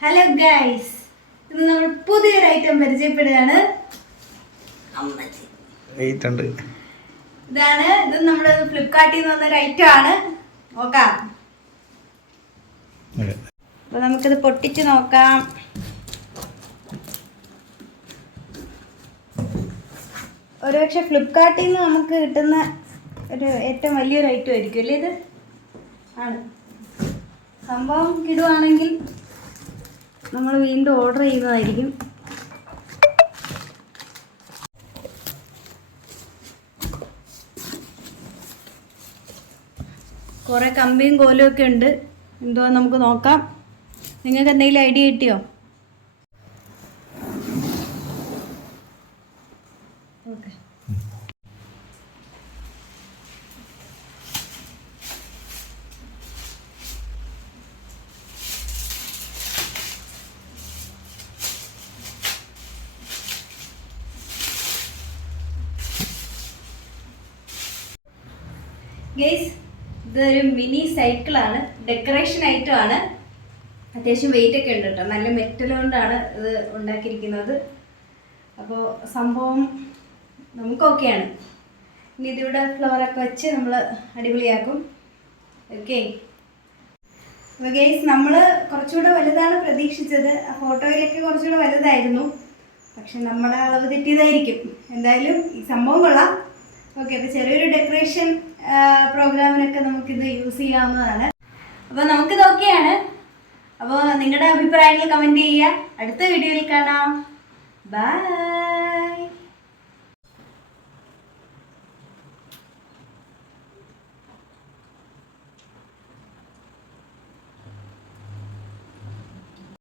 Hello guys, ഇന്ന് നമ്മൾ പുതിയൊരു ഐറ്റം പരിചയപ്പെടുകയാണ്. ഇത് നമ്മുടെ ഫ്ലിപ്കാർട്ടിൽ നിന്ന് വന്നൊരു ഐറ്റം ആണ്. നോക്കാം, അപ്പൊ നമുക്കിത് പൊട്ടിച്ച് നോക്കാം. ഒരുപക്ഷെ ഫ്ലിപ്കാർട്ടിൽ നിന്ന് നമുക്ക് കിട്ടുന്ന ഒരു ഏറ്റവും വലിയൊരു ഐറ്റം ആയിരിക്കും അല്ലേ ഇത്? ആണ്. സംഭവം കിടുവാണെങ്കിൽ നമ്മൾ വീണ്ടും ഓർഡർ ചെയ്യുന്നതായിരിക്കും. കുറേ കമ്പിയും കോലും ഒക്കെ ഉണ്ട്. എന്തോ നമുക്ക് നോക്കാം. നിങ്ങൾക്ക് എന്തെങ്കിലും ഐഡിയ കിട്ടിയോ? ഓക്കെ, ഗൈസ്, ഇതൊരു മിനി സൈക്കിളാണ്. ഡെക്കറേഷൻ ഐറ്റം ആണ്. അത്യാവശ്യം വെയിറ്റ് ഒക്കെ ഉണ്ട് കേട്ടോ. നല്ല മെറ്റൽ കൊണ്ടാണ് ഇത് ഉണ്ടാക്കിയിരിക്കുന്നത്. അപ്പോൾ സംഭവം നമുക്ക് ഓക്കെയാണ്. ഇനി ഇതിവിടെ ഫ്ലവറൊക്കെ വെച്ച് നമ്മൾ അടിപൊളിയാക്കും. ഓക്കെ. അപ്പോൾ ഗൈസ്, നമ്മൾ കുറച്ചുകൂടെ വലുതാണ് പ്രതീക്ഷിച്ചത്. ആ ഫോട്ടോയിലൊക്കെ കുറച്ചുകൂടെ വലുതായിരുന്നു. പക്ഷെ നമ്മുടെ അളവ് തെറ്റിയതായിരിക്കും. എന്തായാലും ഈ സംഭവം കൊള്ളാം. ഓക്കെ, അപ്പോൾ ചെറിയൊരു ഡെക്കറേഷൻ പ്രോഗ്രാമിനൊക്കെ നമുക്കിത് യൂസ് ചെയ്യാവുന്നതാണ്. അപ്പോൾ നമുക്കിത് ഓക്കെയാണ്. അപ്പോൾ നിങ്ങളുടെ അഭിപ്രായങ്ങൾ കമൻറ്റ് ചെയ്യുക. അടുത്ത വീഡിയോയിൽ കാണാം. ബൈ.